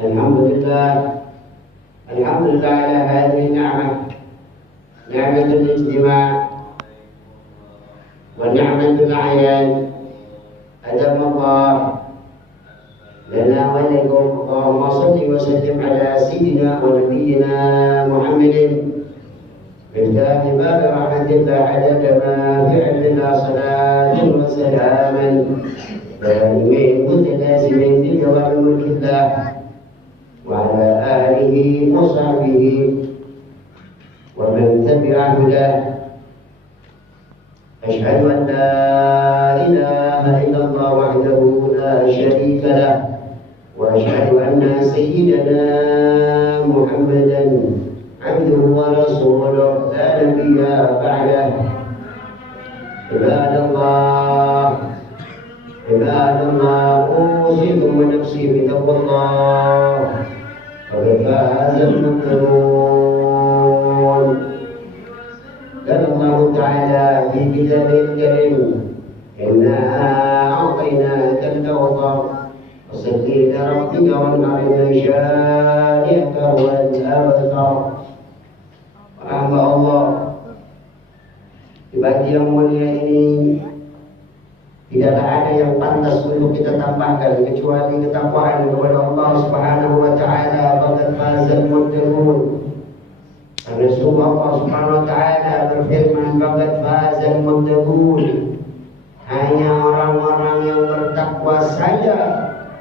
الحمد لله على هذه النعمة، نعمة الاجتماع ونعمة الأعيان. أدام الله لنا ولكم. اللهم صل وسلم على سيدنا ونبينا محمد مفتاح باب رحمة الله عدد ما فعل الله صلاة وسلاما دائمين متلازمين بجواب ملك الله وعلى آله وصحبه ومن تبع هداه. أشهد أن لا إله إلا الله وحده لا شريك له، وأشهد أن سيدنا محمدا عبده ورسوله لا نبي بعده. عباد الله أوصيكم ونفسي بتقوى الله، فقد فاز المتقون. قال الله تعالى في كتابه الكريم: إنا أعطيناك الكوثر فصل لربك وانحر إن شانئك هو الأبتر. Hamba Allah di pagi yang mulia ini tidaklah ada yang pantas untuk kita tambahkan kecuali ketakwaan kepada Allah Subhanahu wa taala. Faqad fazal muttaqun. Karena sungguh Allah Subhanahu wa taala berfirman, faqad fazal muttaqun. Hanya orang-orang yang bertakwa saja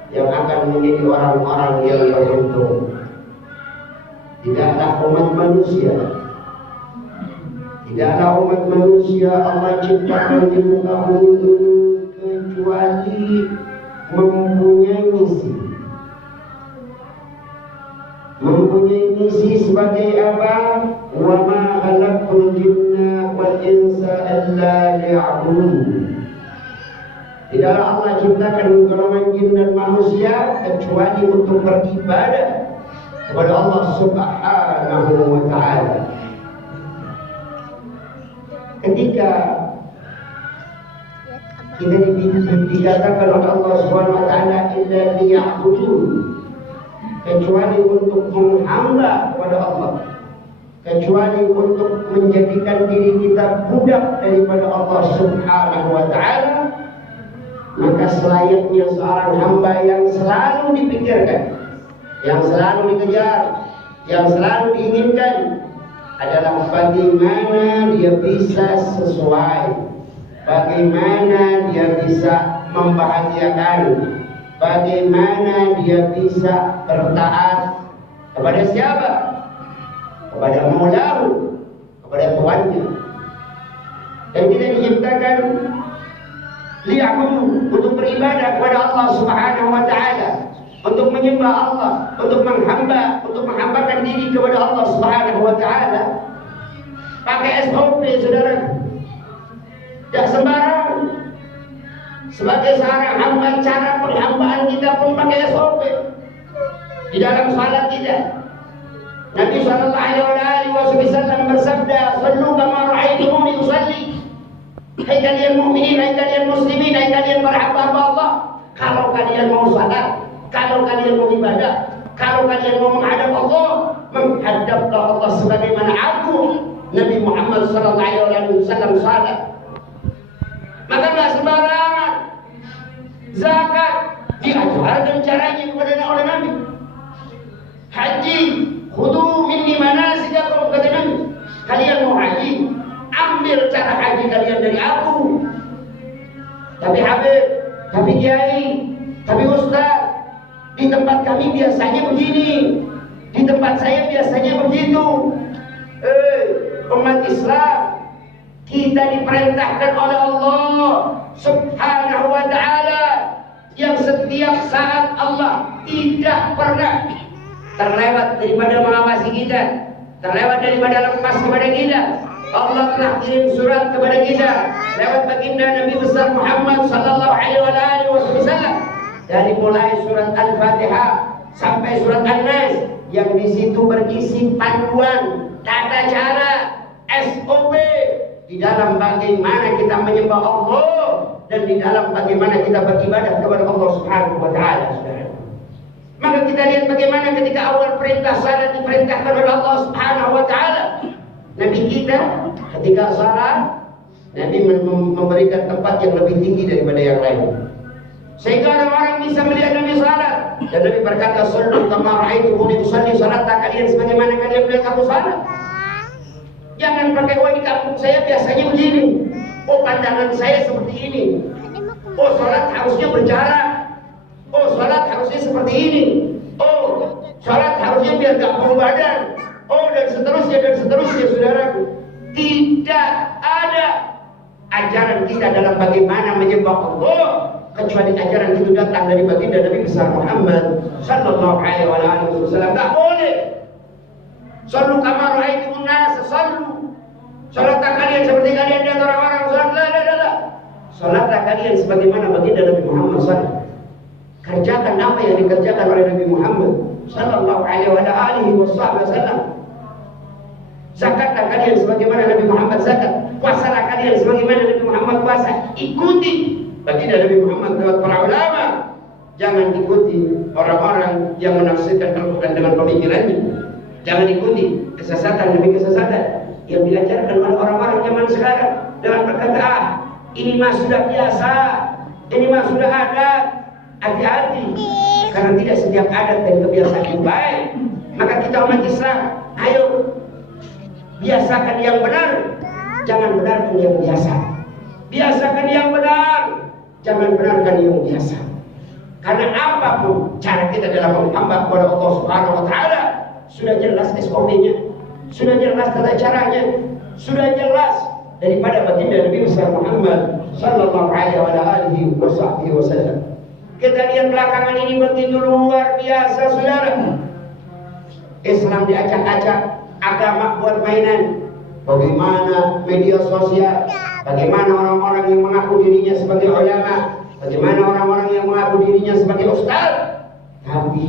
yang akan menjadi orang-orang yang beruntung. Tidaklah umat manusia Allah ciptakan di muka bumi kecuali mempunyai misi sebagai apa? Wa ma khalaqtul jinna wal insa illa liya'budun. Tidaklah Allah ciptakan golongan jin dan manusia kecuali untuk beribadah kepada Allah Subhanahu wa taala. Ketika kita dikatakan oleh Allah Subhanahu wa taala illa liya'budun, kecuali untuk menghamba kepada Allah, kecuali untuk menjadikan diri kita budak daripada Allah Subhanahu wa taala, maka selayaknya seorang hamba yang selalu dipikirkan, yang selalu dikejar, yang selalu diinginkan adalah bagaimana dia bisa sesuai, bagaimana dia bisa membahagiakan, bagaimana dia bisa bertaat kepada siapa? Kepada Maulahu, kepada Tuhannya. Dan kita diciptakan liya'budu, untuk beribadah kepada Allah Subhanahu wa taala, untuk menyembah Allah, untuk menghambakan diri kepada Allah Subhanahu wa taala. Pakai SOP, saudara, tidak sembarang. Sebagai seorang hamba, cara penghambaan kita pun pakai SOP. Di dalam salat kita, Nabi SAW bersabda, "Sallu kama ra'aitumuni usalli." Hai kalian mukminin, hai kalian muslimin, hai kalian para hamba Allah, kalau kalian mau salat, kalau kalian mau ibadah, kalau kalian mau menghadap Allah, menghadaplah Allah sebagaimana aku Nabi Muhammad SAW salat. Maka nggak sembarangan. Zakat diajarkan caranya kepada oleh Nabi. Haji, khudu minni manasikakum, kata Nabi. Kalian mau haji, ambil cara haji kalian dari aku. Tapi Habib, tapi Kiai, tapi Ustaz, di tempat kami biasanya begini, di tempat saya biasanya begitu. Umat Islam, kita diperintahkan oleh Allah Subhanahu wa taala yang setiap saat Allah tidak pernah terlewat daripada mengawasi kita, terlewat daripada lepas kepada kita. Allah telah kirim surat kepada kita lewat baginda Nabi besar Muhammad sallallahu alaihi wasallam, dari mulai surat Al-Fatihah sampai surat An-Nas, yang di situ berisi panduan, tata cara, SOP di dalam bagaimana kita menyembah Allah dan di dalam bagaimana kita beribadah kepada Allah Subhanahu wa taala. Maka kita lihat bagaimana ketika awal perintah salat diperintahkan oleh Allah Subhanahu wa taala. Nabi kita ketika salat, Nabi memberikan tempat yang lebih tinggi daripada yang lain. Sehingga orang-orang bisa melihat Nabi salat. Dan Nabi berkata, "Sallu kama ra'aitumuni usalli", salatlah kalian sebagaimana kalian melihat aku salat. Jangan pakai, "Wah, di kampung saya biasanya begini. Oh, pandangan saya seperti ini. Oh, salat harusnya berjarak. Oh, salat harusnya seperti ini. Oh, salat harusnya biar gak bau badan. Oh, dan seterusnya, saudaraku." Tidak ada ajaran kita dalam bagaimana menyembah Allah kecuali ajaran itu datang dari baginda Nabi besar Muhammad sallallahu alaihi wasallam. Tak boleh. Sallu kama ra'aitumun nas, sallu. Salatlah kalian seperti kalian lihat orang-orang salat. La. Salatlah kalian sebagaimana baginda Nabi Muhammad sallallahu. Kerjakan apa yang dikerjakan oleh Nabi Muhammad sallallahu alaihi wasallam. Zakatlah kalian sebagaimana Nabi Muhammad zakat. Puasalah kalian sebagaimana Nabi Muhammad puasa. Ikuti baginda Nabi Muhammad lewat para ulama. Jangan ikuti orang-orang yang menafsirkan Al-Quran dengan pemikirannya. Jangan ikuti kesesatan demi kesesatan yang diajarkan oleh orang-orang zaman sekarang dengan berkata, ini mah sudah biasa, ini mah sudah ada. Hati-hati, karena tidak setiap adat dan kebiasaan yang baik. Maka kita umat Islam, ayo biasakan yang benar, jangan benarkan yang biasa. Biasakan yang benar, jangan benarkan yang biasa. Karena apapun cara kita dalam menghamba kepada Allah Subhanahu wa taala, sudah jelas SOP-nya, sudah jelas tata caranya, sudah jelas daripada baginda Nabi besar Muhammad sallallahu alaihi wasallam. Kita lihat belakangan ini begitu luar biasa, saudara. Islam diacak-acak, agama buat mainan. Bagaimana media sosial, bagaimana orang-orang yang mengaku dirinya sebagai ulama, bagaimana orang-orang yang mengaku dirinya sebagai ustaz, tapi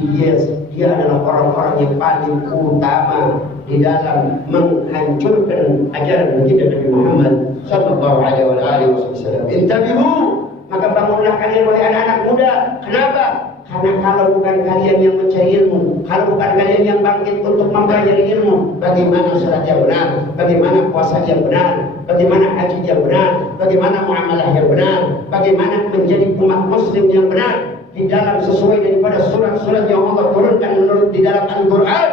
dia adalah orang-orang yang paling utama di dalam menghancurkan ajaran baginda Nabi Muhammad sallallahu alaihi wasallam. Intabihu, maka bangunlah kalian wahai anak-anak muda. Kenapa? Karena kalau bukan kalian yang mencari ilmu, kalau bukan kalian yang bangkit untuk mempelajari ilmu, bagaimana salat yang benar, bagaimana puasa yang benar, bagaimana haji yang benar, bagaimana muamalah yang benar, bagaimana menjadi umat muslim yang benar di dalam sesuai daripada surat-surat yang Allah turunkan menurut di dalam Al-Quran.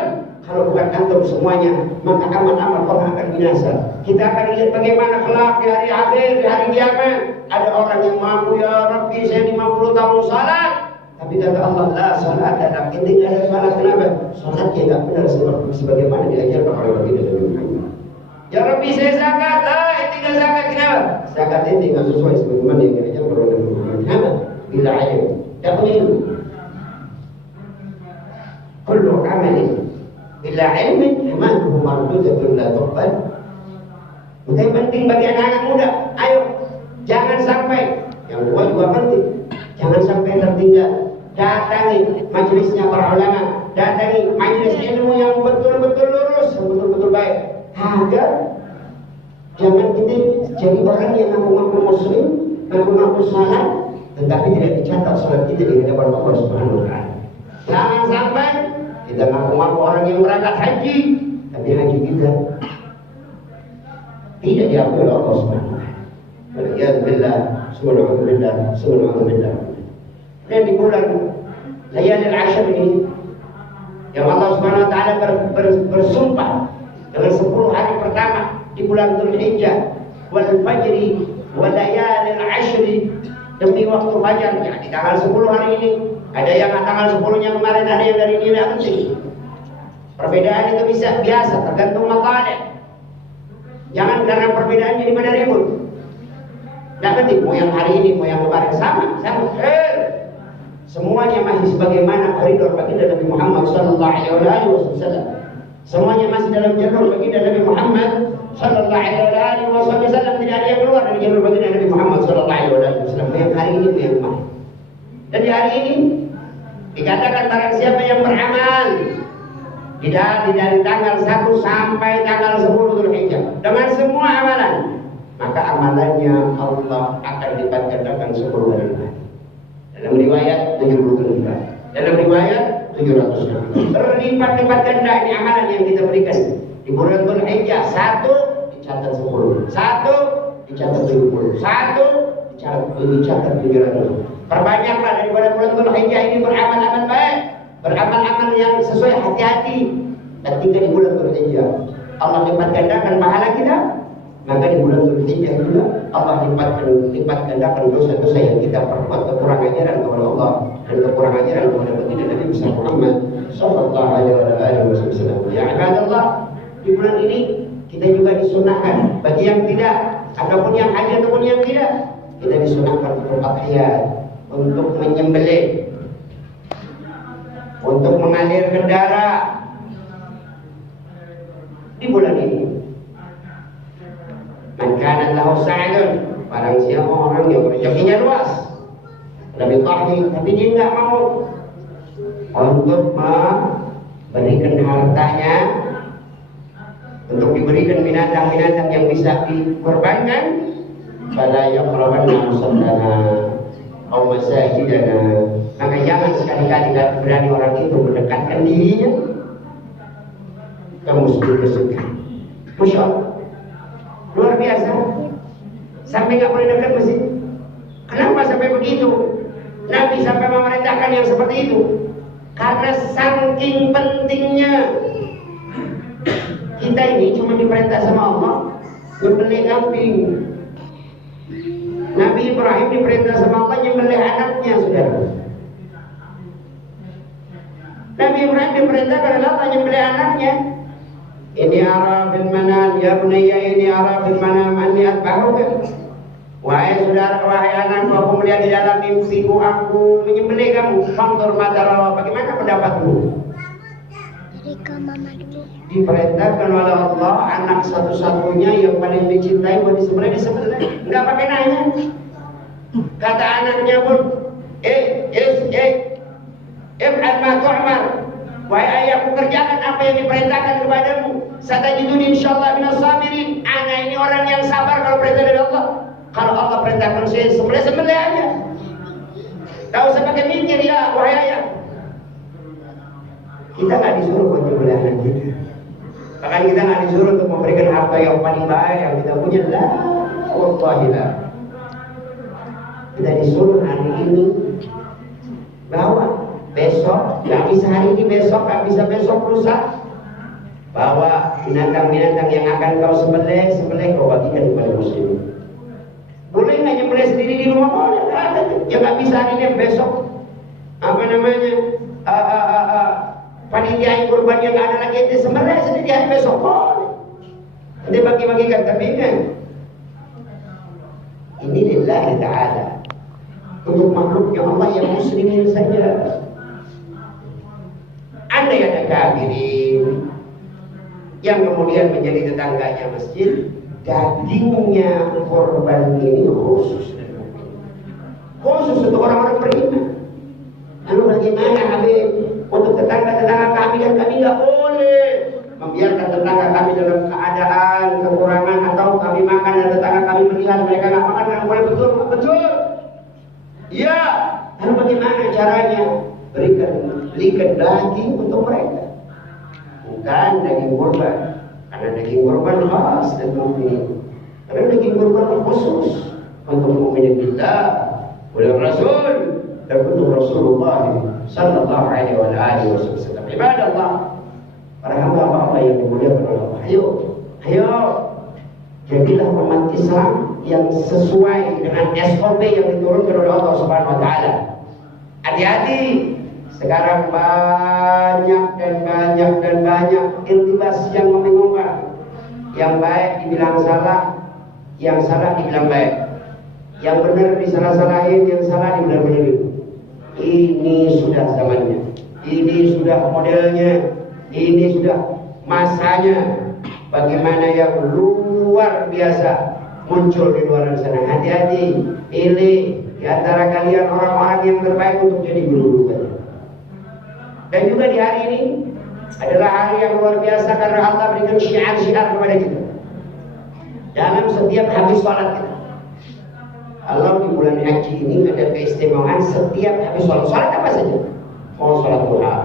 Kalau bukan antum semuanya, maka amal-amal orang akan binasa. Kita akan lihat bagaimana kelak di hari akhir, di hari kiamat, ada orang yang mampu, ya Rabbi saya 50 tahun salat, tapi kata Allah, la salat, dan intinya ada salat. Kenapa? Salatnya tidak benar sebagaimana diajarkan oleh baginda Nabi Muhammad. Ya Rabbi saya zakat, intinya zakat. Kenapa? Zakat ini tidak sesuai sebagaimana yang diajarkan oleh Nabi Muhammad. Kenapa? Bila aja, tak punya ilmu. Kullu amalin bila ilmin amaluhu mardudatun la tuqbal. Maka yang penting bagi anak-anak muda, ayo jangan sampai, yang kedua juga penting, jangan sampai tertinggal. Datangi majelisnya para ulama, datangi majelis ilmu yang betul-betul lurus, yang betul-betul baik, agar jangan kita jadi orang yang ngaku-ngaku muslim, ngaku-ngaku salat, tetapi tidak dicatat salat kita di hadapan Allah Subhanahu wa taala. Jangan sampai kita ngaku-ngaku orang yang berangkat haji, tapi haji kita tidak diakui oleh Allah Subhanahu wa taala. Waliyadzubillah, subhanallah. Dan di bulan Layalil Ashr ini yang Allah Subhanahu wa taala bersumpah dengan 10 hari pertama di bulan Dzulhijjah, wal fajri wa layalil ashri, demi waktu fajar, ya, di tanggal 10 hari ini. Ada yang tanggal 10-nya kemarin, ada yang dari ini nanti. Perbedaan itu bisa biasa, tergantung makalnya. Jangan karena perbedaan jadi pada ribut. Tidak penting, mau yang hari ini, mau yang kemarin, sama. Semuanya masih sebagaimana koridor baginda Nabi Muhammad sallallahu alaihi wasallam. Semuanya masih dalam jalur baginda Nabi Muhammad sallallahu alaihi wasallam. Tidak ada yang keluar dari jalur baginda Nabi Muhammad sallallahu alaihi wasallam. Yang hari ini, yang kemarin. Dan di hari ini dikatakan barang siapa yang beramal dari tanggal 1 sampai tanggal 10 Dzulhijjah dengan semua amalan, maka amalannya Allah akan lipat gandakan 10 kali lipat. Dalam riwayat 70 kali lipat. Dalam riwayat 700 nabi. Berlipat-lipat ganda ini amalan yang kita berikan. Di bulan Dzulhijjah 1 dicatat 10, 1 dicatat 70, 1 dicatat 700. Perbanyaklah daripada bulan Dzulhijjah ini beramal-amal baik, beramal-amal yang sesuai hati-hati. Ketika di bulan Dzulhijjah Allah lipat gandakan pahala kita, maka di bulan Dzulhijjah juga Allah lipat gandakan dosa-dosa yang kita perbuat, kekurangan ajaran kepada Allah dan kekurangan ajaran kepada baginda Nabi Muhammad sallallahu alaihi wasallam. Ya ibadallah, di bulan ini kita juga disunahkan bagi yang tidak ataupun yang haji ataupun yang tidak, kita disunahkan untuk udhiyah, untuk menyembelih, untuk mengalirkan darah di bulan ini. Man kana lahu sa'dun, barang siapa orang yang rezekinya luas, lebih tahir, tapi dia enggak mau untuk memberikan hartanya, untuk diberikan binatang-binatang yang bisa dikorbankan, fala yaqrabanna musallana aw masajidana, maka jangan sekali-kali berani orang itu mendekatkan dirinya ke masjid-masjid. Masya Allah, luar biasa, sampai nggak boleh dekat masjid. Kenapa sampai begitu? Nabi sampai memerintahkan yang seperti itu karena saking pentingnya. Kita ini cuma diperintah sama Allah nyembelih kambing. Nabi Ibrahim diperintah sama Allah nyembelih anaknya, saudara. Nabi Ibrahim diperintahkan oleh Allah nyembelih anaknya. Ini ara bil manam ya bunayya, ini ara bil manam anni atba'uka. Wahai saudara, wahai anakku, aku melihat di dalam mimpiku aku menyembelih kamu. Fanzur madara, bagaimana pendapatmu? Diperintahkan oleh Allah anak satu-satunya yang paling dicintai buat disembelih, nggak pakai nanya. Kata anaknya pun, if'al ma tu'mar, wahai ayahku, kerjakan apa yang diperintahkan kepadamu. Satajiduni insyaallah minas sabirin. Anak ini orang yang sabar kalau perintah dari Allah. Kalau Allah perintahkan saya sembelih aja, tak usah pakai mikir ya wahai ayah. Kita nggak disuruh untuk menyembelih anak kita. Bahkan kita nggak disuruh untuk memberikan harta yang paling baik yang kita punya. Lah, wallahi la. Kita disuruh hari ini bawa, besok nggak bisa hari ini, besok nggak bisa besok lusa. Bawa binatang-binatang yang akan kau sembelih kau bagikan kepada muslim. Boleh nggak nyembelih sendiri di rumah? Boleh. Ya nggak bisa hari ini, besok apa namanya? Panitia kurban yang ada lagi itu sembelih sendiri hari besok boleh. Nanti bagi-bagikan, tapi ingat ini lillahi ta'ala, untuk makhluknya Allah yang muslimin saja. Andai ada kafirin yang kemudian menjadi tetangganya masjid, dagingnya korban ini khusus untuk orang-orang beriman. Lalu bagaimana Habib untuk tetangga-tetangga kami, dan kami nggak boleh membiarkan tetangga kami dalam keadaan kekurangan, atau kami makan dan tetangga kami melihat mereka nggak makan, nggak boleh. Betul. Iya. Lalu bagaimana caranya? Belikan daging untuk mereka, bukan daging kurban, karena daging kurban khas dan mukmin. Karena daging kurban khusus untuk mukminin kita, oleh Rasul dan untuk Rasulullah sallallahu alaihi wasallam. Ibadallah, para hamba Allah yang dimuliakan oleh Allah, ayo jadilah umat Islam yang sesuai dengan SOP yang diturunkan oleh Allah Subhanahu wa taala. Hati-hati, sekarang banyak iltibas yang membingungkan. Yang baik dibilang salah, yang salah dibilang baik, yang benar disalah-salahin, yang salah dibenar-benarin. Ini sudah zamannya, ini sudah modelnya, ini sudah masanya. Bagaimana yang luar biasa muncul di luar sana. Hati-hati, pilih di antara kalian orang-orang yang terbaik untuk jadi guru. Dan juga di hari ini adalah hari yang luar biasa karena Allah berikan syiar-syiar kepada kita dalam setiap habis sholat kita. Allah di bulan haji ini ada keistimewaan, setiap habis sholat apa saja. Mau sholat duha,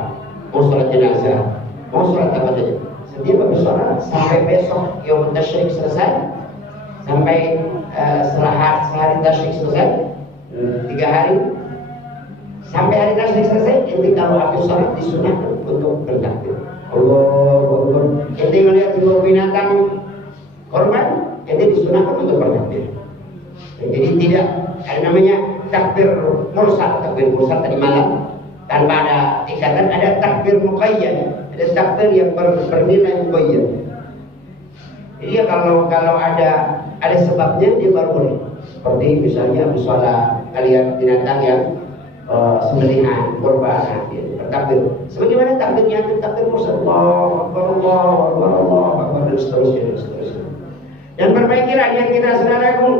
jenazah. Mau sholat apa saja? Dia baru sholat sampai besok Yaum Tasyrik selesai, sampai setelah sehari Tasyrik selesai, 3 hari, sampai hari Tasyrik selesai. Jadi kalau habis sholat disunahkan untuk bertakbir. Allahu Akbar. Jadi melihat dua binatang korban, jadi disunahkan untuk bertakbir. Jadi tidak ada namanya takbir mursal. Takbir mursal tadi malam tanpa ada tingkatan, ada takbir muqayyad. Ada takbir yang bernilai muqayyad. Jadi ya kalau ada sebabnya dia baru boleh. Seperti misalnya musola kalian binatang yang sembelihan kurban bertakbir. Sebagaimana takbirnya itu takbir mursal. Allahu Akbar, Allahu Akbar, Allahu Akbar, dan seterusnya. Dan perbaikilah niat kita, saudaraku.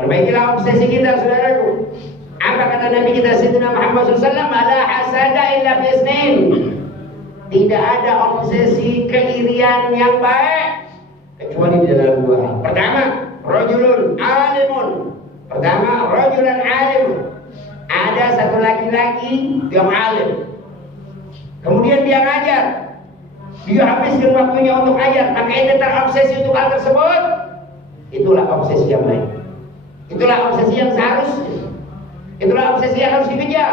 Perbaikilah obsesi kita, saudaraku. Apa kata Nabi kita Sayyidina Muhammad SAW? La hasada illa fi isnain. Tidak ada obsesi keirian yang baik kecuali di dalam 2 hal. Pertama, rajulun alimun. Pertama, rajulan alim. Ada satu laki-laki yang alim. Kemudian dia ngajar. Dia habiskan waktunya untuk ajar. Maka dia terobsesi untuk hal tersebut. Itulah obsesi yang baik. Itulah obsesi yang seharusnya. Itulah obsesi yang harus dikejar.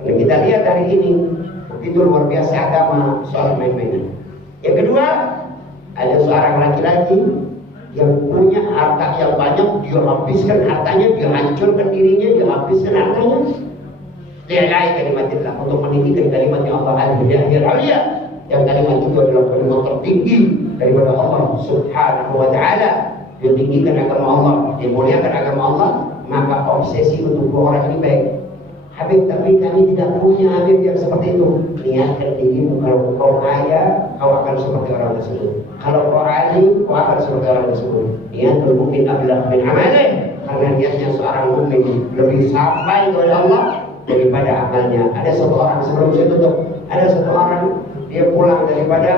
Kalau kita lihat hari ini, begitu luar biasa agama soal main-mainan. Yang kedua, ada seorang laki-laki yang punya harta yang banyak, dia habiskan hartanya, dia hancurkan dirinya, dia habiskan hartanya. Lihat kalimatillah untuk meninggikan kalimatnya Allah al-Aliyah. Yang kalimat itu adalah kalimat tertinggi daripada Allah Subhanahu wa Ta'ala. Dia tinggikan agama Allah, dia muliakan agama Allah. Maka obsesi untuk 2 orang ini baik. Habib, tapi kami tidak punya Habib yang seperti itu. Niatkan dirimu, kalau kau kaya, kau akan seperti orang tersebut. Kalau kau alim, kau akan seperti orang tersebut. Niatul mukmin adalah min amalih. Karena niatnya seorang mukmin lebih sampai kepada Allah daripada amalnya. Ada satu orang, sebelum saya tutup, ada satu orang dia pulang daripada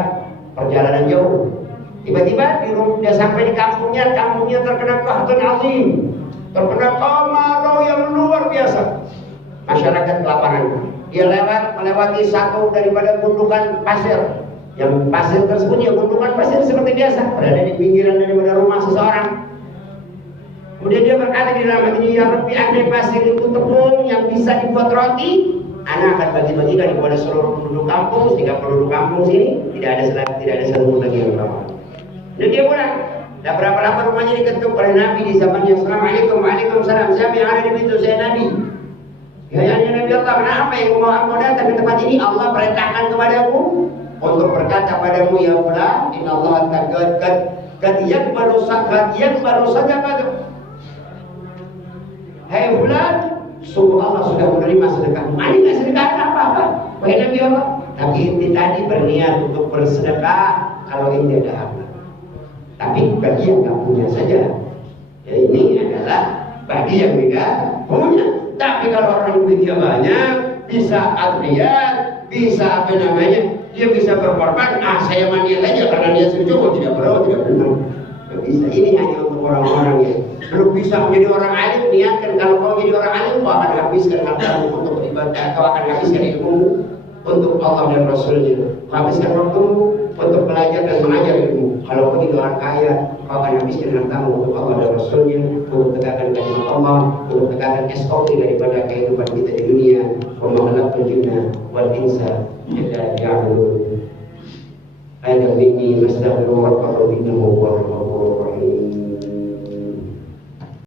perjalanan jauh. Tiba-tiba dia sampai di kampungnya terkena qahtun azim. Terkena kemarau yang luar biasa. Masyarakat kelaparan. Dia melewati satu daripada gundukan pasir. Yang pasir tersebut ya gundukan pasir seperti biasa, berada di pinggiran daripada rumah seseorang. Kemudian dia berkata di dalam hatinya, ya Rabbi, andai pasir itu tepung yang bisa dibuat roti, anak akan bagi-bagikan kepada seluruh penduduk kampung, sehingga penduduk kampung sini tidak ada satu lagi yang lapar. Dan dia pulang. Dan berapa lama rumahnya diketuk oleh Nabi di zamannya. Assalamualaikum, waalaikumsalam. Siapa yang ada di pintu? Saya Nabi. Ya Nabi Allah, kenapa yang mau datang ke tempat ini? Allah perintahkan kepadamu untuk berkata padamu, ya fulan, inna Allah qad yaqbalu sadaqah. Hai fulan, sungguh Allah sudah menerima sedekahmu. Ini enggak sedekah apa-apa. Wahai Nabi Allah, tapi inti tadi berniat untuk bersedekah kalau inti ada harta. Tapi bagi yang tak punya saja. Ya, ini adalah bagi yang tidak punya. Tapi kalau orang duitnya banyak, bisa adliat, bisa apa namanya, dia bisa berkorban. Saya maniat aja karena dia cukup, tidak perlu, tidak benar. Tidak bisa. Ini hanya untuk orang-orang yang belum bisa menjadi orang alim. Niatkan kalau kau jadi orang alim, kau akan habiskan hartamu untuk beribadah, kau akan habiskan ilmumu untuk Allah dan Rasulnya. Habiskan waktumu untuk belajar dan mengajar ilmu. Kalau begitu orang kaya, kau akan habiskan hartamu untuk Allah dan Rasulnya, untuk tegakkan kalimat Allah, untuk tegakkan SOP daripada kehidupan kita di dunia. Wa ma khalaqtul jinna wal insa illa liya'budun. Ada minni mastaghfiru rabbakum innahu huwal ghafurur